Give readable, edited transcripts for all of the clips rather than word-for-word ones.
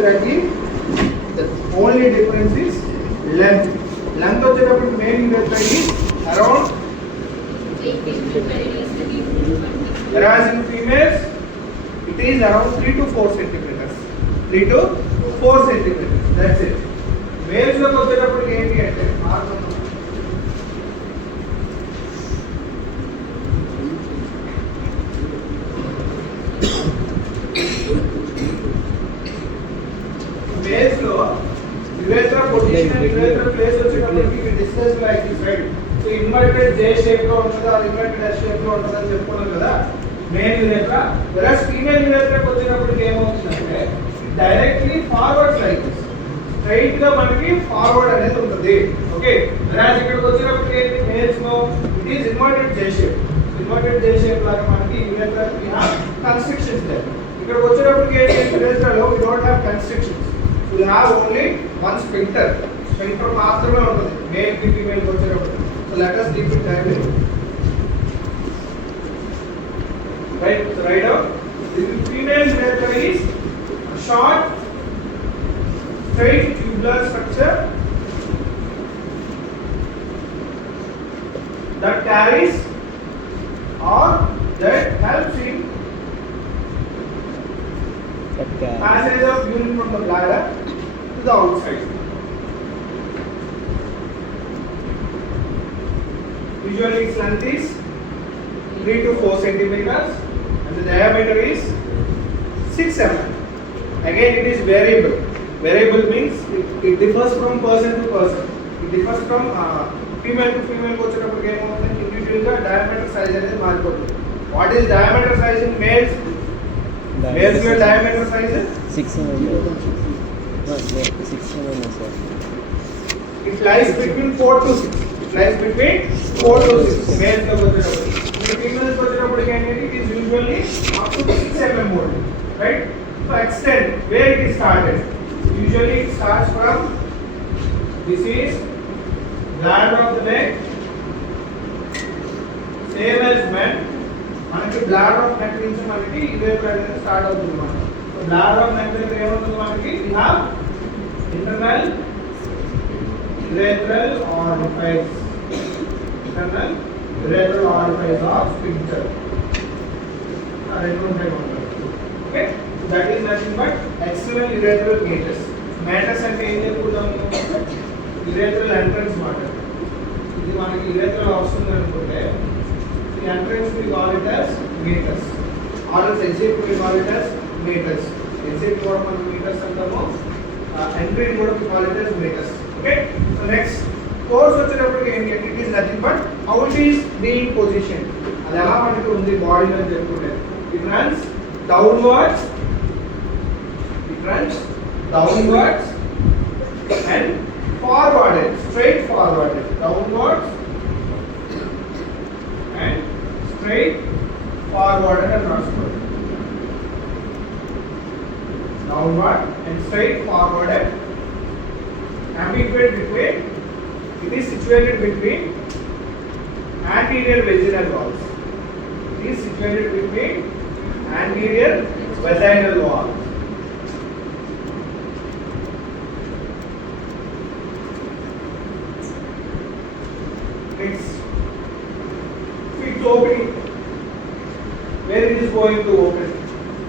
The only difference is length. Length వచ్చేటప్పుడు main unit is around 8 whereas in females it is around 3 to 4 centimeters. 3 to 4 centimeters. That's it. Males లో వచ్చేటప్పుడు ఏంటి అంటే males లో urethra position and urethra place వచ్చేటప్పుడు we discuss like this, right? So inverted J shape లో ఉంటుందా inverted S shape లో ఉంటుందా అని చెప్పుకున్నాం కదా male urethra. whereas female urethra వచ్చేటప్పుడు ఏమవుతుందంటే directly forward like this, straight గా మనకి ఫార్వర్డ్ అనేది ఉంటుంది. ఓకే, whereas ఇక్కడికి వచ్చేటప్పుడు ఏంటి males లో it is inverted J shape. inverted J shape లాగా మనకి urethra we have constrictions there. ఇక్కడికి వచ్చేటప్పుడు ఏంటి urethra లో we don't have constrictions. We have only one sphincter. Sphincter మాత్రమే ఉంటుంది male కి female కి వచ్చేటప్పుడు. So let us deep it dive in. Right, so right out. The female urethra is a short, straight tubular structure that carries or that helps in passage of urine from the bladder to the outside. Usually its length is 3 to 4 centimeters and the diameter is 6 mm. Again it is variable. Variable means it differs from person to person. It differs from female to female వచ్చేటప్పుడు ఏమవుతుంది individual గా diameter size అనేది మారిపోతుంది. What is diameter size in males? Males your diameter size is 6 mm. No, 6 mm sir. It lies between 4 to 6. It lies between 4 to 6. Males lo వచ్చేటప్పుడు. Females వచ్చేటప్పుడు ఏంటి it is usually up to 6 mm only, right? So extend where it is started. Usually it starts from this is bladder of the neck. Same as men. మనకి bladder of neck నుంచి మనకి urethra అనేది స్టార్ట్ అవుతుంది అన్నమాట. So bladder of neck దగ్గర ఏమవుతుంది మనకి we have internal urethral orifice. Internal urethral orifice of sphincter. Okay, so that is nothing but external urethral meatus. Meatus అంటే ఏం చెప్పుకుంటాము urethral entrance మాట. ఇది మనకి urethral వస్తుంది అనుకుంటే the entrance we call it as meatus, or else exit we call it as meatus. Exit కూడా మనం meatus అంటాము, entry కూడా we call it as meatus. Okay, so next course వచ్చేటప్పుడు ఏంటి అంటే it is nothing but how it is being positioned. అది ఎలా మనకి ఉంది బాడీలో చెప్పుకుంటే it runs downwards and forwarded, straight forwarded, downwards and straight forwarded and transferred. Downward and straight forwarded. Ambiguous between, it is situated between anterior vaginal walls. It is situated between anterior vaginal walls. Next, its opening. Where it is going to open?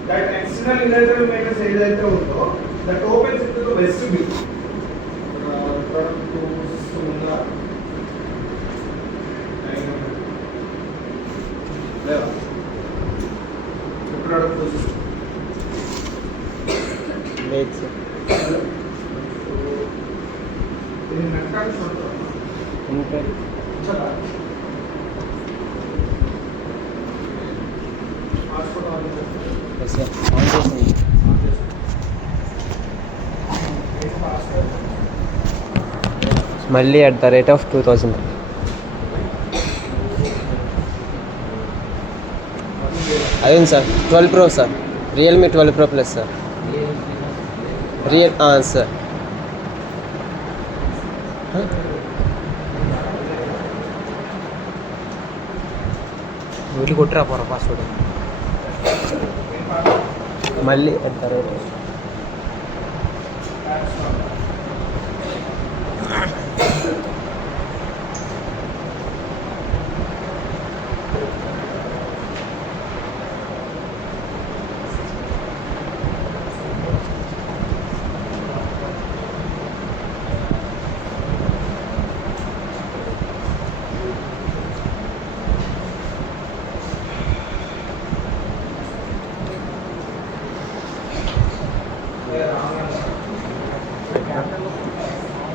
That external urethral meatus ఏదైతే ఉందో that opens into the vestibule. Wait sir. ఇది నక్కాలు చూడండి. ఇంకా చలా. yes sir. on చేయండి. మళ్ళీ at the rate of 2000. అదేం సార్ 12 Pro sir, Realme 12 Pro Plus sir, sir వెళ్ళి కొట్టురా పోరా పాస్వర్డ్ మళ్ళీ at the rate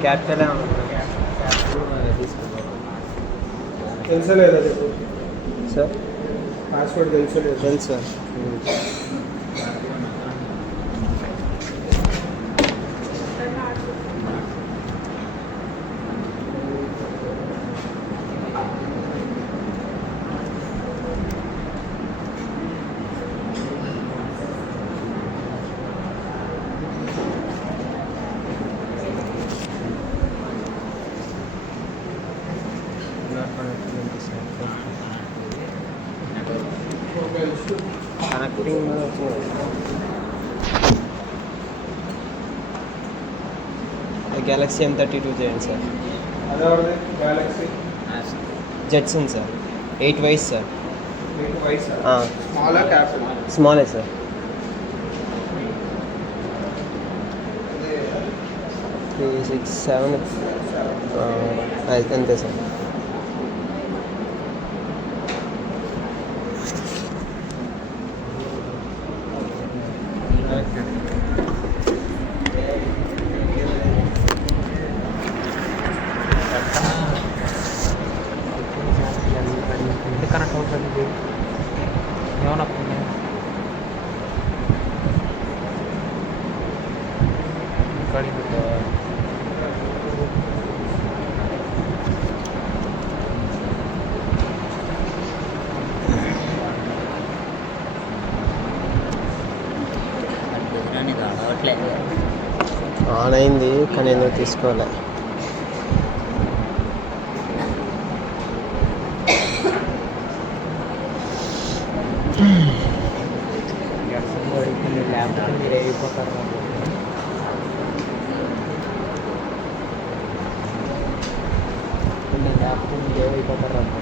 క్యాపిటల్ తెలుసలేదా చెప్పు సార్ పాస్వర్డ్ తెలుసలేదు తెలుసు సార్ కనెక్టింగ్ గెలాక్సీ M32 చేయండి సార్ అదే గ్యాలక్సీ జెట్సన్ సార్ 8 వైస్ సార్ మీకు వయసు స్మాల్ క్యాపిటల్ స్మాలే సార్ 3, 6, 7 అంతే సార్ కనెక్ట్ అవుతుంది ఏమన్నా రికార్డింగ్ ఆన్ అయింది కానీ ఎందుకు తీసుకోలే లేకపోతే మీరు అయిపోతారు లేకపోతే మీరు ఏమైపోతారు